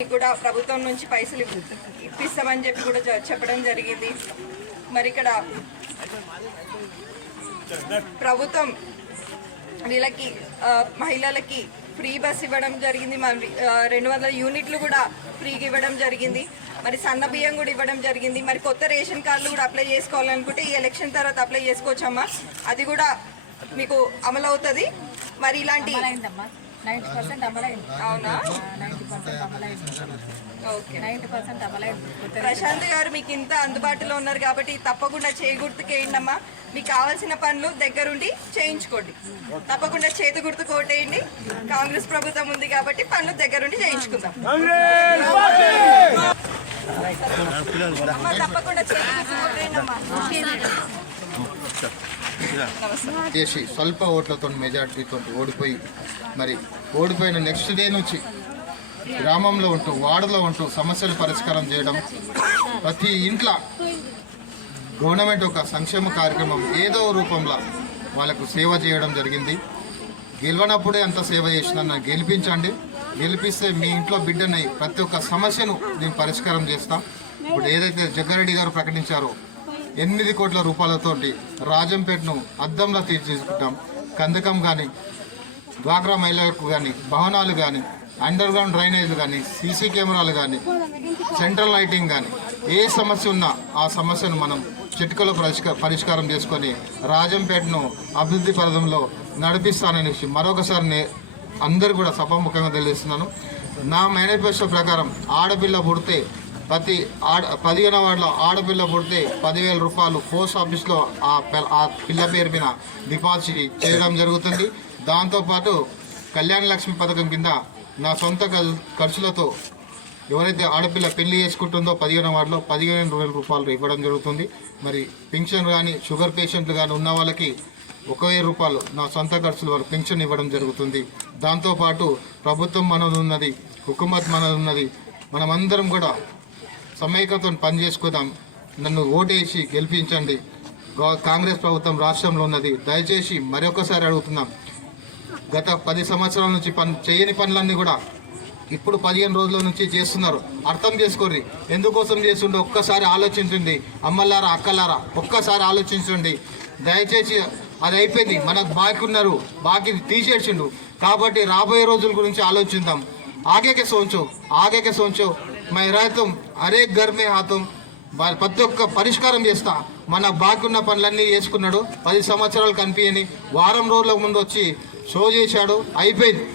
మీకు కూడా ప్రభుత్వం నుంచి పైసలు ఇప్పిస్తామని చెప్పి కూడా చెప్పడం జరిగింది. మరి ఇక్కడ ప్రభుత్వం వీళ్ళకి మహిళలకి ఫ్రీ బస్ ఇవ్వడం జరిగింది. మరి రెండు వందల యూనిట్లు కూడా ఫ్రీగా ఇవ్వడం జరిగింది. మరి సన్న బియ్యం కూడా ఇవ్వడం జరిగింది. మరి కొత్త రేషన్ కార్డులు కూడా అప్లై చేసుకోవాలనుకుంటే ఈ ఎలక్షన్ తర్వాత అప్లై చేసుకోవచ్చమ్మా. అది కూడా మీకు అమలు అవుతుంది మరి ఇలాంటి నైంటీ పర్సెంట్ అమలైంది అవునా? నైంటీ పర్సెంట్ అమలైంది ఓకే. నైంటీ పర్సెంట్ అమలైంది ప్రశాంత్ గారు మీకు ఇంత అందుబాటులో ఉన్నారు కాబట్టి తప్పకుండా చేయగుర్తుకేయండమ్మా మీకు కావాల్సిన పనులు దగ్గరుండి చేయించుకోండి. తప్పకుండా చేతి గుర్తు కోటేయండి. కాంగ్రెస్ ప్రభుత్వం ఉంది కాబట్టి పనులు దగ్గరుండి చేయించుకుందాం. అమ్మా, తప్పకుండా చేతి గుర్తు కోటేయండి అమ్మా చేసి స్వల్ప ఓట్లతో మెజార్టీతో ఓడిపోయి మరి ఓడిపోయిన నెక్స్ట్ డే నుంచి గ్రామంలో ఉంటూ వార్డులో ఉంటూ సమస్యలు పరిష్కారం చేయడం ప్రతి ఇంట్లో గవర్నమెంట్ ఒక సంక్షేమ కార్యక్రమం ఏదో రూపంలో వాళ్ళకు సేవ చేయడం జరిగింది. గెలవనప్పుడే అంత సేవ చేసిన నన్ను గెలిపించండి. గెలిపిస్తే మీ ఇంట్లో బిడ్డని ప్రతి ఒక్క సమస్యను నేను పరిష్కారం చేస్తాను ఇప్పుడు ఏదైతే జగ్గారెడ్డి గారు ప్రకటించారో ఎనిమిది కోట్ల రూపాయలతోటి రాజంపేటను అద్దంలో తీర్చిదిద్దుకుంటాం కందకం కానీ డ్వాక్రా మహిళలకు కానీ భవనాలు కానీ అండర్ గ్రౌండ్ డ్రైనేజీలు కానీ సీసీ కెమెరాలు కానీ సెంట్రల్ లైటింగ్ కానీ ఏ సమస్య ఉన్నా ఆ సమస్యను మనం చిటికలో పరిష్క పరిష్కారం చేసుకొని రాజంపేటను అభివృద్ధి పథంలో నడిపిస్తానని మరొకసారి నే- అందరు కూడా సభాముఖంగా తెలియజేస్తున్నాను. నా మేనిఫెస్టో ప్రకారం ఆడపిల్ల పుడితే ప్రతి ఆడ పదిహేను వార్డులో ఆడపిల్ల పుడితే పదివేల రూపాయలు పోస్ట్ ఆఫీస్లో ఆ ఆ పిల్ల పేరు మీద డిపాజిట్ చేయడం జరుగుతుంది. దాంతోపాటు కళ్యాణ లక్ష్మి పథకం కింద నా సొంత ఖర్చులతో ఎవరైతే ఆడపిల్ల పెళ్ళి చేసుకుంటుందో పదిహేను వార్డులో పదిహేను వేల రూపాయలు ఇవ్వడం జరుగుతుంది. మరి పెన్షన్ కానీ షుగర్ పేషెంట్లు కానీ ఉన్న వాళ్ళకి ఒక వెయ్యి రూపాయలు నా సొంత ఖర్చులు వాళ్ళు పెన్షన్ ఇవ్వడం జరుగుతుంది. దాంతోపాటు ప్రభుత్వం మనది ఉన్నది హుకుమత్ మనది ఉన్నది. మనమందరం కూడా సమైక్యతో పనిచేసుకుందాం. నన్ను ఓటేసి గెలిపించండి. కాంగ్రెస్ ప్రభుత్వం రాష్ట్రంలో ఉన్నది. దయచేసి మరొకసారి అడుగుతున్నాం. గత పది సంవత్సరాల నుంచి పని చేయని పనులన్నీ కూడా ఇప్పుడు పదిహేను రోజుల నుంచి చేస్తున్నారు. అర్థం చేసుకోర్రి ఎందుకోసం చేస్తుండే ఒక్కసారి ఆలోచించండి. అమ్మలారా అక్కలారా ఒక్కసారి ఆలోచించండి. దయచేసి అది అయిపోయింది. మనకు బాకీ ఉన్నారు బాకీ తీసేసిండు. కాబట్టి రాబోయే రోజుల గురించి ఆలోచిద్దాం. ఆగేకే సోంచో. ఆగేకే సోంచో. మై రైతం అరే గర్మే హాతం ప్రతి ఒక్క పరిష్కారం చేస్తా మన బాకీ ఉన్న పనులన్నీ చేసుకున్నాడు పది సంవత్సరాలు కనిపించని వారం రోజుల ముందు వచ్చి షో చేశాడు అయిపోయింది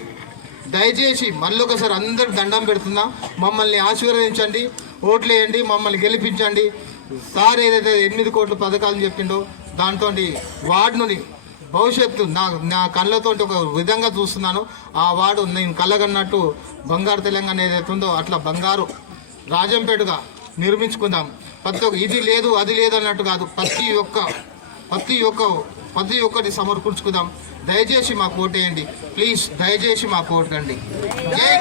దయచేసి మళ్ళీ ఒకసారి అందరు దండం పెడుతున్నా మమ్మల్ని ఆశీర్వదించండి ఓట్లేయండి మమ్మల్ని గెలిపించండి సార్ ఏదైతే ఎనిమిది కోట్ల పథకాలు చెప్పిండో దాంతో వార్డుని భవిష్యత్తు నా నా కళ్ళతో ఒక విధంగా చూస్తున్నాను ఆ వార్డు నేను కళ్ళగన్నట్టు బంగారు తెలంగాణ ఏదైతే ఉందో అట్లా బంగారు రాజంపేటగా నిర్మించుకుందాం. ప్రతి ఒక్క ఇది లేదు అది లేదు అన్నట్టు కాదు. ప్రతి ఒక్క ప్రతి ఒక్క ప్రతి ఒక్కటి సమర్పించుకుందాం. దయచేసి మాకు ఓటేయండి ప్లీజ్ దయచేసి మాకు ఓటండి జై